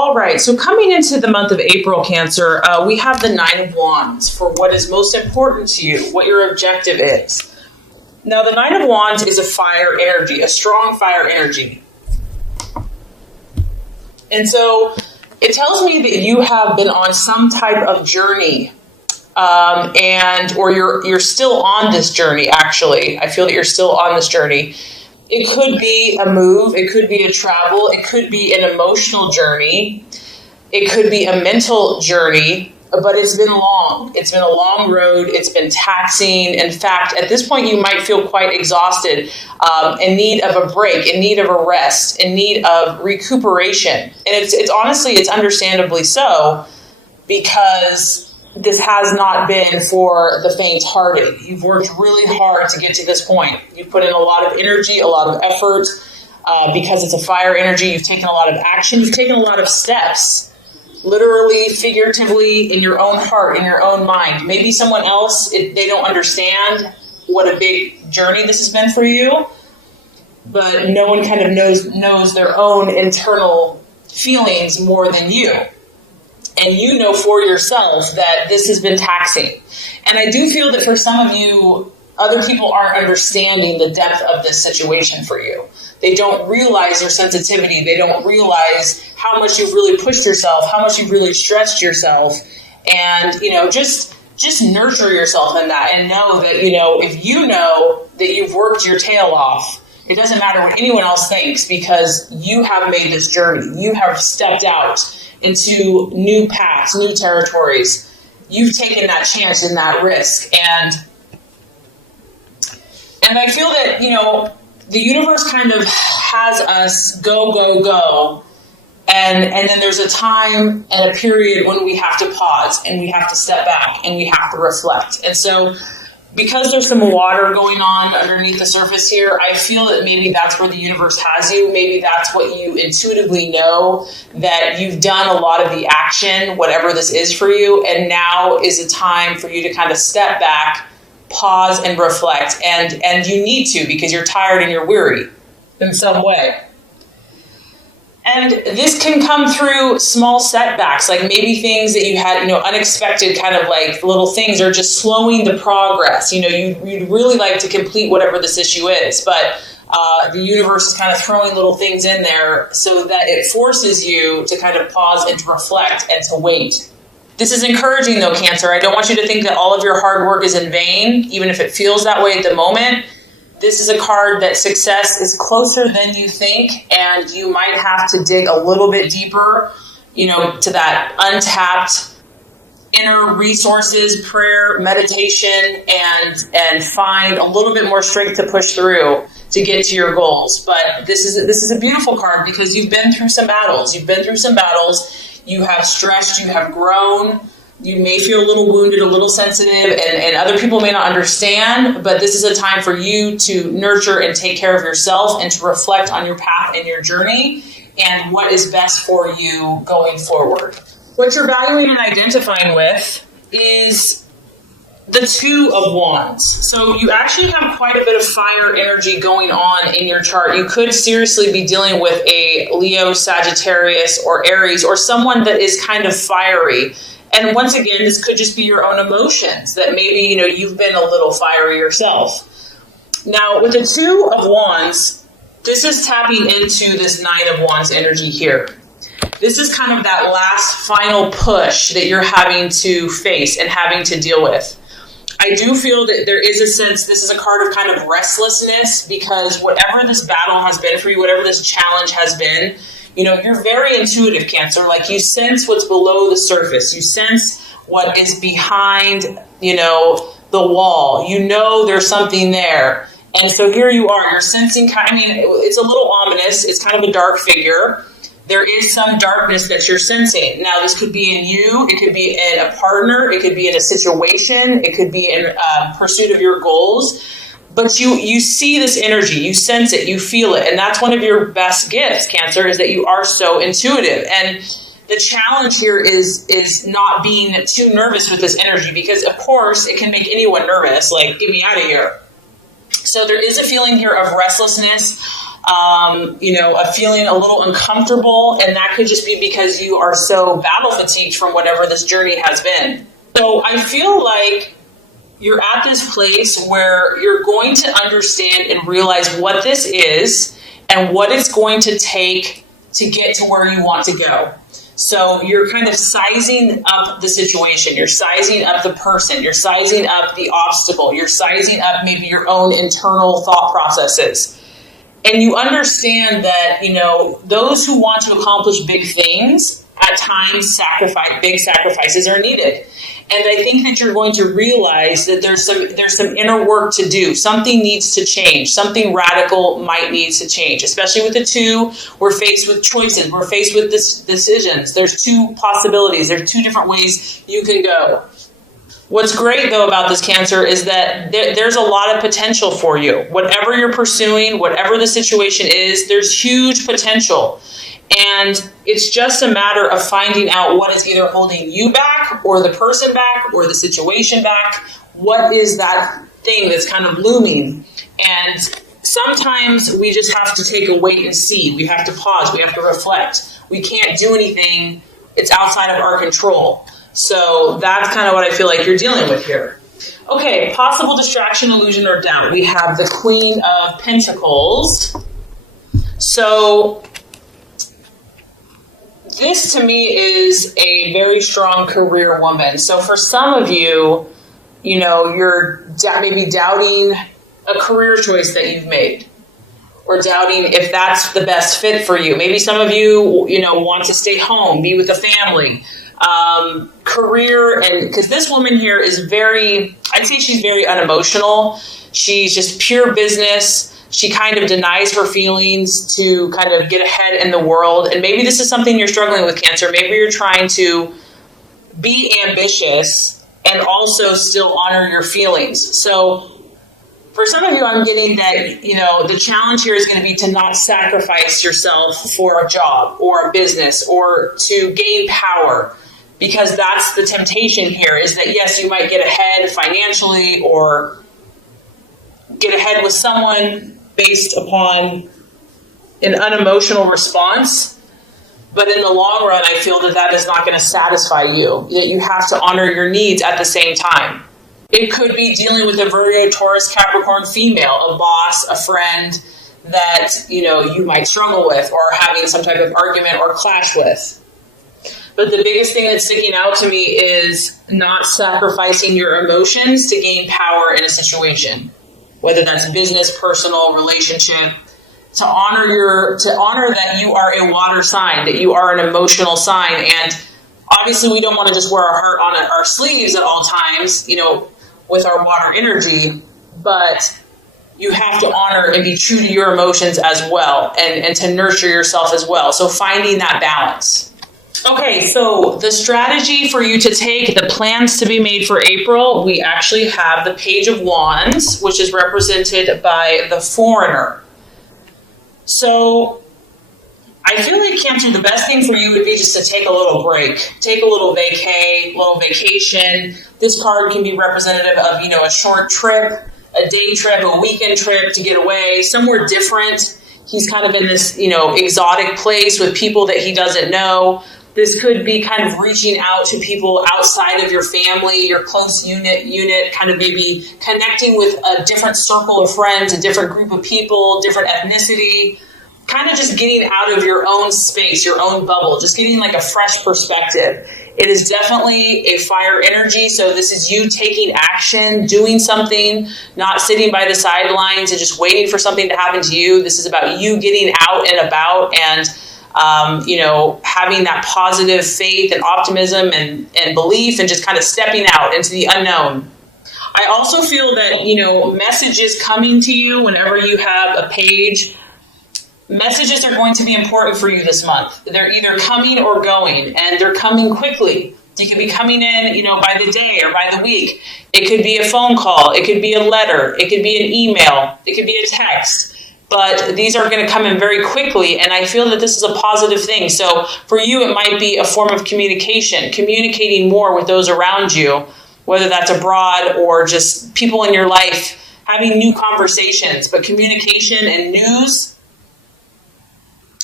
All right, so coming into the month of April, Cancer, we have the Nine of Wands for what is most important to you, what your objective is. Now, the Nine of Wands is a fire energy, a strong fire energy. And so it tells me that you have been on some type of journey, or you're still on this journey, actually. I feel that you're still on this journey. It could be a move, it could be a travel, it could be an emotional journey, it could be a mental journey, but it's been long. It's been a long road, it's been taxing. In fact, at this point, you might feel quite exhausted, in need of a break, in need of a rest, in need of recuperation. And it's honestly, it's understandably so, because this has not been for the faint-hearted. You've worked really hard to get to this point. You've put in a lot of energy, a lot of effort. Because it's a fire energy, you've taken a lot of action. You've taken a lot of steps, literally, figuratively, in your own heart, in your own mind. Maybe someone else, they don't understand what a big journey this has been for you, but no one kind of knows their own internal feelings more than you. And you know for yourself that this has been taxing. And I do feel that for some of you, other people aren't understanding the depth of this situation for you. They don't realize your sensitivity. They don't realize how much you've really pushed yourself, how much you've really stretched yourself. And, just nurture yourself in that and know that, if you know that you've worked your tail off, it doesn't matter what anyone else thinks, because you have made this journey. You have stepped out into new paths, new territories. You've taken that chance and that risk. And I feel that, the universe kind of has us go, go, go. And then there's a time and a period when we have to pause and we have to step back and we have to reflect. And so because there's some water going on underneath the surface here, I feel that maybe that's where the universe has you. Maybe that's what you intuitively know, that you've done a lot of the action, whatever this is for you. And now is a time for you to kind of step back, pause and reflect. And you need to, because you're tired and you're weary in some way. And this can come through small setbacks, like maybe things that you had, unexpected kind of like little things are just slowing the progress. You'd really like to complete whatever this issue is, but the universe is kind of throwing little things in there so that it forces you to kind of pause and to reflect and to wait. This is encouraging though, Cancer. I don't want you to think that all of your hard work is in vain, even if it feels that way at the moment. This is a card that success is closer than you think, and you might have to dig a little bit deeper, to that untapped inner resources, prayer, meditation, and find a little bit more strength to push through to get to your goals. But this is a beautiful card because you've been through some battles. You have stretched, you have grown. You may feel a little wounded, a little sensitive, and other people may not understand, but this is a time for you to nurture and take care of yourself and to reflect on your path and your journey and what is best for you going forward. What you're valuing and identifying with is the Two of Wands. So you actually have quite a bit of fire energy going on in your chart. You could seriously be dealing with a Leo, Sagittarius, or Aries, or someone that is kind of fiery. And once again, this could just be your own emotions that maybe, you've been a little fiery yourself. Now, with the Two of Wands, this is tapping into this Nine of Wands energy here. This is kind of that last final push that you're having to face and having to deal with. I do feel that there is a sense, this is a card of kind of restlessness, because whatever this battle has been for you, whatever this challenge has been, you're very intuitive, Cancer. Like, you sense what's below the surface. You sense what is behind, the wall. There's something there. And so here you are. You're sensing, it's a little ominous. It's kind of a dark figure. There is some darkness that you're sensing. Now, this could be in you. It could be in a partner. It could be in a situation. It could be in pursuit of your goals. But you see this energy, you sense it, you feel it. And that's one of your best gifts, Cancer, is that you are so intuitive. And the challenge here is not being too nervous with this energy, because, of course, it can make anyone nervous, like, get me out of here. So there is a feeling here of restlessness. a feeling a little uncomfortable, and that could just be because you are so battle fatigued from whatever this journey has been. So I feel like you're at this place where you're going to understand and realize what this is and what it's going to take to get to where you want to go. So you're kind of sizing up the situation. You're sizing up the person. You're sizing up the obstacle. You're sizing up maybe your own internal thought processes. And you understand that, those who want to accomplish big things, at times big sacrifices are needed. And I think that you're going to realize that there's some inner work to do. Something needs to change. Something radical might need to change. Especially with the two, we're faced with choices. We're faced with decisions. There's two possibilities. There's two different ways you can go. What's great, though, about this Cancer is that there's a lot of potential for you. Whatever you're pursuing, whatever the situation is, there's huge potential. And it's just a matter of finding out what is either holding you back or the person back or the situation back. What is that thing that's kind of looming? And sometimes we just have to take a wait and see. We have to pause. We have to reflect. We can't do anything. It's outside of our control. So that's kind of what I feel like you're dealing with here. Okay, possible distraction, illusion, or doubt. We have the Queen of Pentacles. So this to me is a very strong career woman. So for some of you, you're maybe doubting a career choice that you've made, or doubting if that's the best fit for you. Maybe some of you, want to stay home, be with the family. Career, and because this woman here is I'd say she's very unemotional. She's just pure business. She kind of denies her feelings to kind of get ahead in the world. And maybe this is something you're struggling with, Cancer. Maybe you're trying to be ambitious and also still honor your feelings. So for some of you, I'm getting that, the challenge here is going to be to not sacrifice yourself for a job or a business or to gain power. Because that's the temptation here, is that, yes, you might get ahead financially or get ahead with someone based upon an unemotional response. But in the long run, I feel that is not going to satisfy you, that you have to honor your needs at the same time. It could be dealing with a Virgo, Taurus, Capricorn female, a boss, a friend that, you might struggle with or having some type of argument or clash with. But the biggest thing that's sticking out to me is not sacrificing your emotions to gain power in a situation, whether that's business, personal, relationship. To honor that you are a water sign, that you are an emotional sign, and obviously we don't want to just wear our heart on our sleeves at all times, with our water energy, but you have to honor and be true to your emotions as well, and to nurture yourself as well. So finding that balance. Okay, so the strategy for you to take, the plans to be made for April, we actually have the Page of Wands, which is represented by the Foreigner. So I feel like, Cancer, the best thing for you would be just to take a little break, take a little vacation. This card can be representative of, a short trip, a day trip, a weekend trip to get away, somewhere different. He's kind of in this, exotic place with people that he doesn't know. This could be kind of reaching out to people outside of your family, your close unit, kind of maybe connecting with a different circle of friends, a different group of people, different ethnicity, kind of just getting out of your own space, your own bubble, just getting like a fresh perspective. It is definitely a fire energy. So this is you taking action, doing something, not sitting by the sidelines and just waiting for something to happen to you. This is about you getting out and about and having that positive faith and optimism and belief and just kind of stepping out into the unknown. I also feel that, messages coming to you whenever you have a page, messages are going to be important for you this month. They're either coming or going, and they're coming quickly. You could be coming in, by the day or by the week. It could be a phone call. It could be a letter. It could be an email. It could be a text. But these are going to come in very quickly, and I feel that this is a positive thing. So for you, it might be a form of communicating more with those around you, whether that's abroad or just people in your life, having new conversations. But communication and news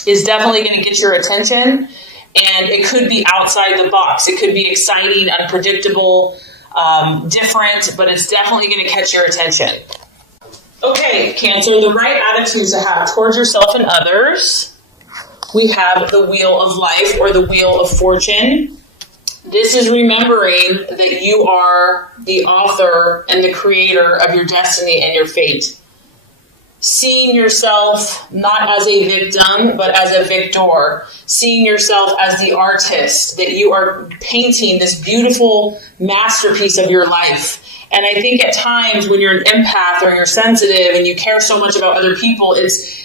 is definitely going to get your attention. And it could be outside the box. It could be exciting, unpredictable, different, but it's definitely going to catch your attention. Okay, Cancer, the right attitudes to have towards yourself and others. We have the Wheel of Life or the Wheel of Fortune. This is remembering that you are the author and the creator of your destiny and your fate. Seeing yourself not as a victim, but as a victor. Seeing yourself as the artist, that you are painting this beautiful masterpiece of your life. And I think at times when you're an empath or you're sensitive and you care so much about other people, it's,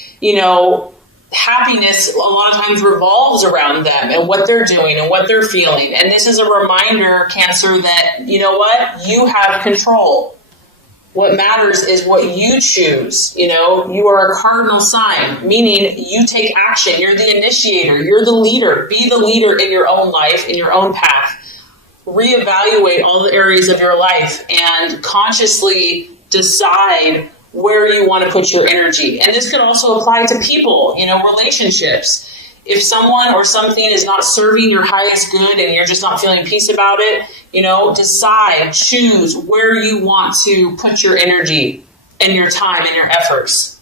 happiness a lot of times revolves around them and what they're doing and what they're feeling. And this is a reminder, Cancer, that, you know what? You have control. What matters is what you choose. You are a cardinal sign, meaning you take action. You're the initiator. You're the leader. Be the leader in your own life, in your own path. Reevaluate all the areas of your life and consciously decide where you want to put your energy. And this could also apply to people, relationships. If someone or something is not serving your highest good and you're just not feeling peace about it, decide, choose where you want to put your energy and your time and your efforts.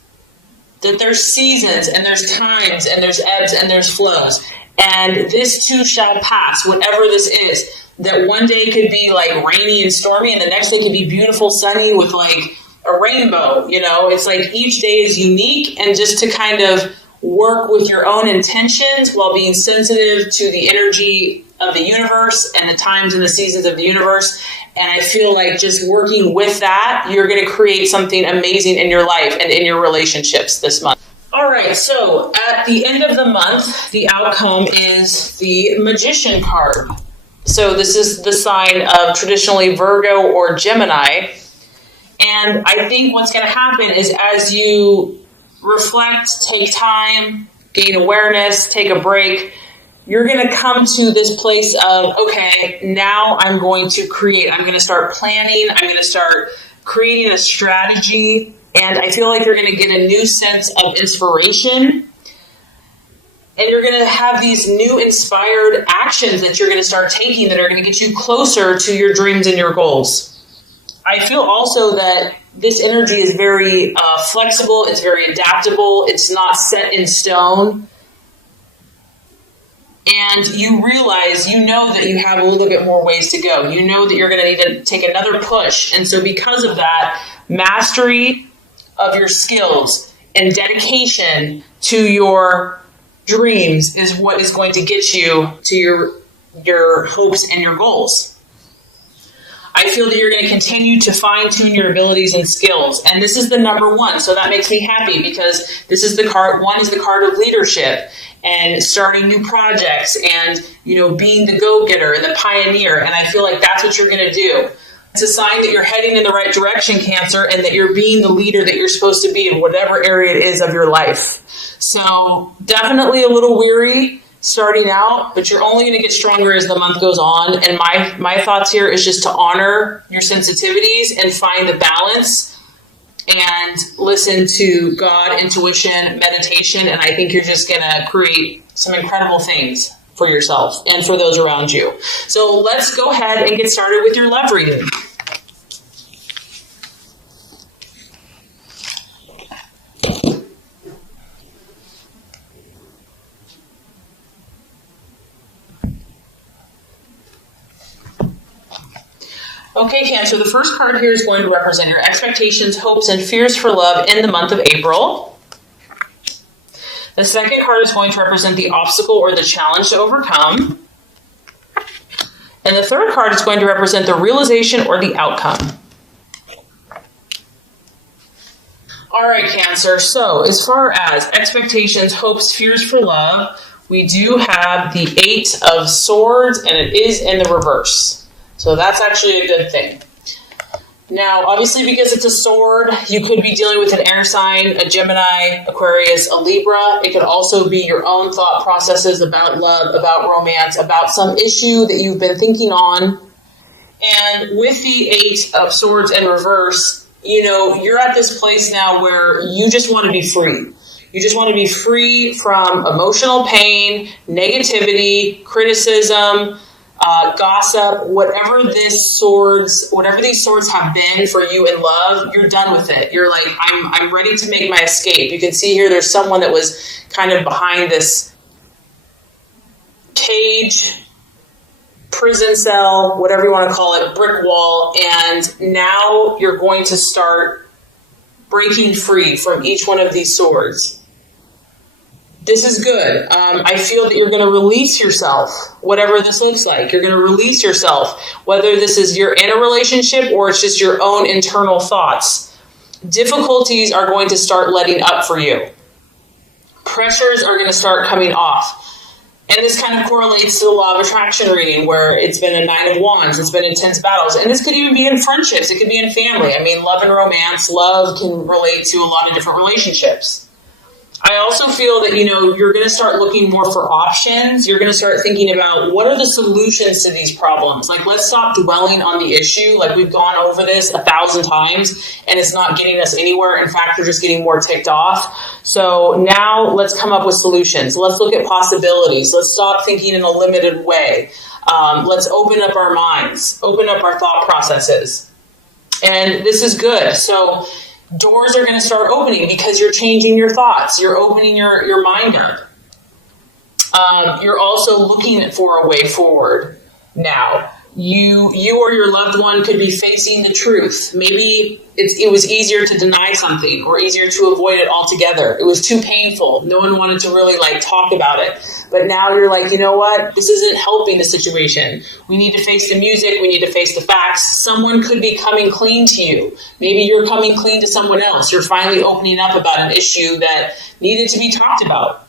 That there's seasons and there's times and there's ebbs and there's flows. And this too shall pass, whatever this is. That one day could be like rainy and stormy and the next day could be beautiful, sunny with like a rainbow. It's like each day is unique, and just to kind of work with your own intentions while being sensitive to the energy of the universe and the times and the seasons of the universe. And I feel like just working with that, you're going to create something amazing in your life and in your relationships this month. All right, so at the end of the month, the outcome is the Magician card. So this is the sign of traditionally Virgo or Gemini. And I think what's going to happen is as you reflect, take time, gain awareness, take a break, you're going to come to this place of, okay, now I'm going to create. I'm going to start planning. I'm going to start creating a strategy. And I feel like you're going to get a new sense of inspiration. And you're going to have these new inspired actions that you're going to start taking that are going to get you closer to your dreams and your goals. I feel also that this energy is very flexible. It's very adaptable. It's not set in stone. And you realize, that you have a little bit more ways to go. You know that you're going to need to take another push. And so because of that, mastery of your skills and dedication to your dreams is what is going to get you to your hopes and your goals. I feel that you're going to continue to fine-tune your abilities and skills. And this is the number one. So that makes me happy because this is the card. One is the card of leadership and starting new projects and, being the go-getter and the pioneer. And I feel like that's what you're going to do. It's a sign that you're heading in the right direction, Cancer, and that you're being the leader that you're supposed to be in whatever area it is of your life. So definitely a little weary starting out, but you're only going to get stronger as the month goes on. And my thoughts here is just to honor your sensitivities and find the balance and listen to God, intuition, meditation. And I think you're just going to create some incredible things for yourself and for those around you. So let's go ahead and get started with your love reading. Okay, Cancer, the first card here is going to represent your expectations, hopes, and fears for love in the month of April. The second card is going to represent the obstacle or the challenge to overcome. And the third card is going to represent the realization or the outcome. All right, Cancer, so as far as expectations, hopes, fears for love, we do have the Eight of Swords, and it is in the reverse. So that's actually a good thing. Now, obviously, because it's a sword, you could be dealing with an air sign, a Gemini, Aquarius, a Libra. It could also be your own thought processes about love, about romance, about some issue that you've been thinking on. And with the Eight of Swords in reverse, you're at this place now where you just want to be free. You just want to be free from emotional pain, negativity, criticism, gossip, whatever these swords have been for you in love. You're done with it. You're like, I'm ready to make my escape. You can see here there's someone that was kind of behind this cage, prison cell, whatever you want to call it, brick wall, and now you're going to start breaking free from each one of these swords. This is good. I feel that you're going to release yourself, whatever this looks like. You're going to release yourself, whether this is you're in a relationship or it's just your own internal thoughts. Difficulties are going to start letting up for you. Pressures are going to start coming off. And this kind of correlates to the law of attraction reading, where it's been a 9 of Wands, it's been intense battles. And this could even be in friendships, it could be in family. I mean, love and romance, love can relate to a lot of different relationships. I also feel that, you're going to start looking more for options. You're going to start thinking about what are the solutions to these problems. Like, let's stop dwelling on the issue. Like, we've gone over this 1,000 times and it's not getting us anywhere. In fact, we're just getting more ticked off. So now let's come up with solutions. Let's look at possibilities. Let's stop thinking in a limited way. Let's open up our minds, open up our thought processes. And this is good. So doors are going to start opening because you're changing your thoughts. You're opening your mind up. You're also looking for a way forward now. You or your loved one could be facing the truth. Maybe it was easier to deny something or easier to avoid it altogether. It was too painful. No one wanted to really talk about it. But now you're like, you know what? This isn't helping the situation. We need to face the music. We need to face the facts. Someone could be coming clean to you. Maybe you're coming clean to someone else. You're finally opening up about an issue that needed to be talked about.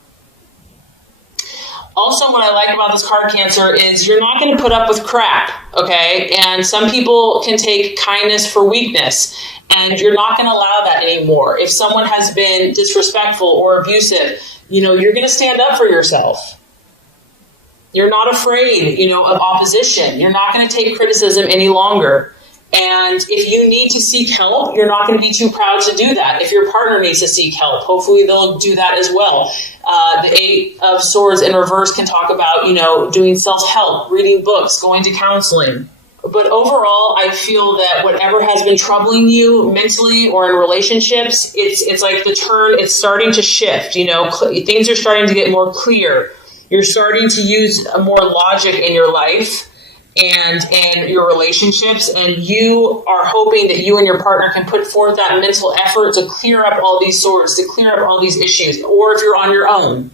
Also, what I like about this card, Cancer, is you're not going to put up with crap, okay? And some people can take kindness for weakness, and you're not going to allow that anymore. If someone has been disrespectful or abusive, you're going to stand up for yourself. You're not afraid, of opposition. You're not going to take criticism any longer. And if you need to seek help, you're not going to be too proud to do that. If your partner needs to seek help, hopefully they'll do that as well. The 8 of Swords in reverse can talk about, doing self-help, reading books, going to counseling. But overall, I feel that whatever has been troubling you mentally or in relationships, it's like the turn, it's starting to shift. Things are starting to get more clear. You're starting to use more logic in your life and in your relationships, and you are hoping that you and your partner can put forth that mental effort to clear up all these swords, to clear up all these issues, or if you're on your own.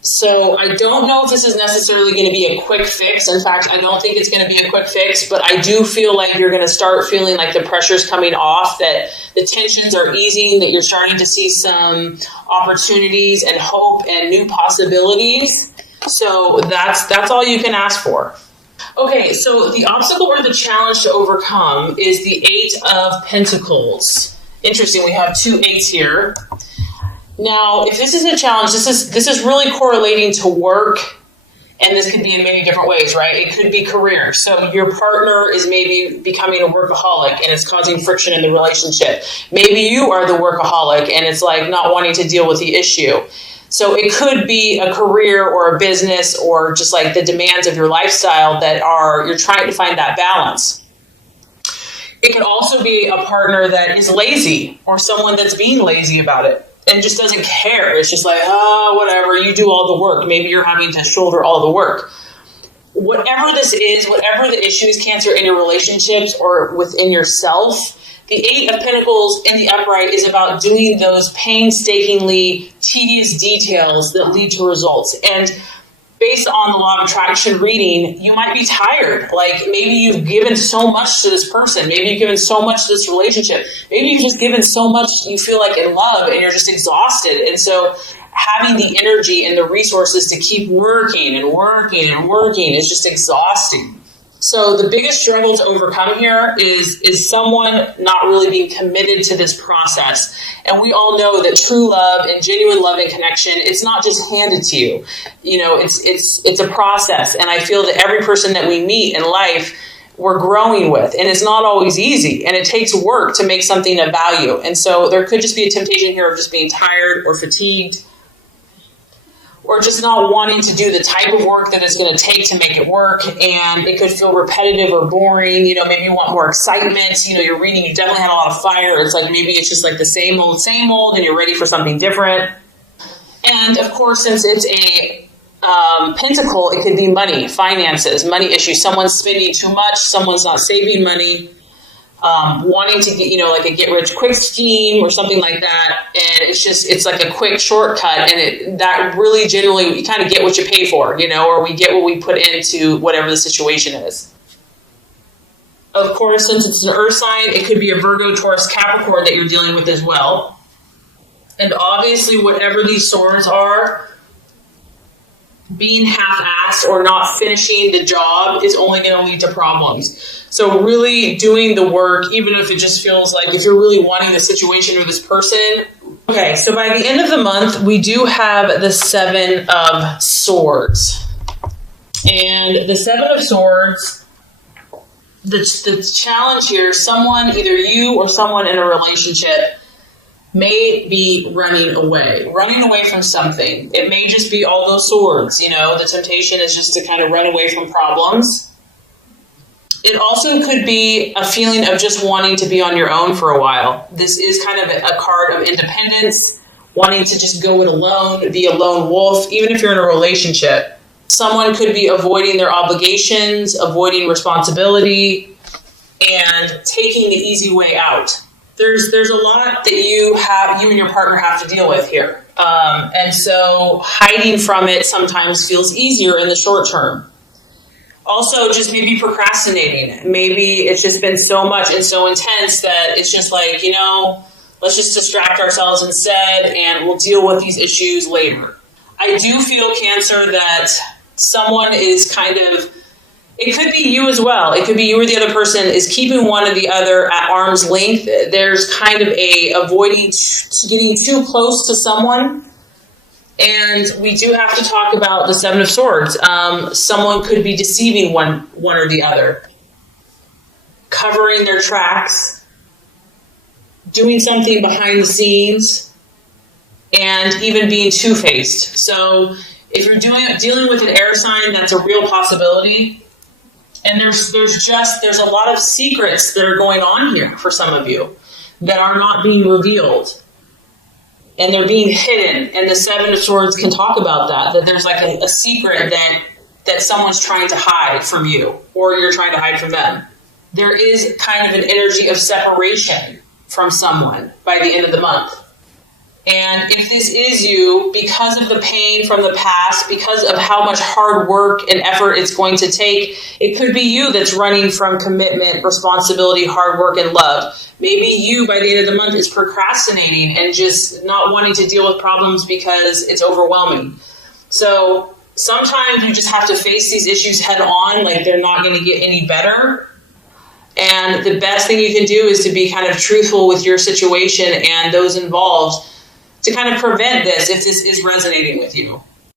So I don't know if this is necessarily going to be a quick fix. In fact, I don't think it's going to be a quick fix, but I do feel like you're going to start feeling like the pressure's coming off, that the tensions are easing, that you're starting to see some opportunities and hope and new possibilities. So that's all you can ask for. Okay, so the obstacle or the challenge to overcome is the 8 of Pentacles. Interesting, we have 2 8s here. Now, if this is a challenge, this is really correlating to work, and this could be in many different ways, right? It could be career. So your partner is maybe becoming a workaholic, and it's causing friction in the relationship. Maybe you are the workaholic, and it's like not wanting to deal with the issue. So it could be a career or a business or just like the demands of your lifestyle that you're trying to find that balance. It could also be a partner that is lazy or someone that's being lazy about it and just doesn't care. It's just like, whatever, you do all the work. Maybe you're having to shoulder all the work. Whatever this is, whatever the issue is, Cancer, in your relationships or within yourself, the 8 of Pentacles in the upright is about doing those painstakingly tedious details that lead to results. And based on the law of attraction reading, you might be tired. Like maybe you've given so much to this person. Maybe you've given so much to this relationship. Maybe you've just given so much you feel like in love and you're just exhausted. And so having the energy and the resources to keep working and working and working is just exhausting. So the biggest struggle to overcome here is someone not really being committed to this process. And we all know that true love and genuine love and connection, it's not just handed to you. It's a process. And I feel that every person that we meet in life, we're growing with. And it's not always easy, and it takes work to make something of value. And so there could just be a temptation here of just being tired or fatigued, or just not wanting to do the type of work that it's going to take to make it work. And it could feel repetitive or boring. Maybe you want more excitement. You're reading, you definitely had a lot of fire. It's like maybe it's just like the same old, and you're ready for something different. And of course, since it's a pentacle, it could be money, finances, money issues. Someone's spending too much. Someone's not saving money. Wanting to get, like a get rich quick scheme or something like that. And it's like a quick shortcut. And that really generally, you kind of get what you pay for, or we get what we put into whatever the situation is. Of course, since it's an earth sign, it could be a Virgo, Taurus, Capricorn that you're dealing with as well. And obviously, whatever these swords are, being half-assed or not finishing the job is only going to lead to problems. So really doing the work, even if it just feels like if you're really wanting the situation or this person. Okay, so by the end of the month, we do have the 7 of Swords. And the 7 of Swords, the challenge here, someone, either you or someone in a relationship, may be running away from something. It may just be all those swords, the temptation is just to kind of run away from problems. It also could be a feeling of just wanting to be on your own for a while. This is kind of a card of independence, wanting to just go it alone, be a lone wolf, even if you're in a relationship. Someone could be avoiding their obligations, avoiding responsibility, and taking the easy way out. There's a lot that you and your partner have to deal with here. And so hiding from it sometimes feels easier in the short term. Also, just maybe procrastinating. Maybe it's just been so much and so intense that it's just like, let's just distract ourselves instead and we'll deal with these issues later. I do feel, Cancer, that someone is it could be you as well. It could be you or the other person is keeping one or the other at arm's length. There's kind of avoiding getting too close to someone. And we do have to talk about the 7 of Swords. Someone could be deceiving one or the other, covering their tracks, doing something behind the scenes, and even being two-faced. So if you're dealing with an air sign, that's a real possibility. And there's a lot of secrets that are going on here for some of you that are not being revealed. And they're being hidden. And the 7 of Swords can talk about that there's like a secret that someone's trying to hide from you, or you're trying to hide from them. There is kind of an energy of separation from someone by the end of the month. And if this is you, because of the pain from the past, because of how much hard work and effort it's going to take, it could be you that's running from commitment, responsibility, hard work, and love. Maybe you, by the end of the month, is procrastinating and just not wanting to deal with problems because it's overwhelming. So sometimes you just have to face these issues head on, like they're not going to get any better. And the best thing you can do is to be kind of truthful with your situation and those involved to kind of prevent this if this is resonating with you.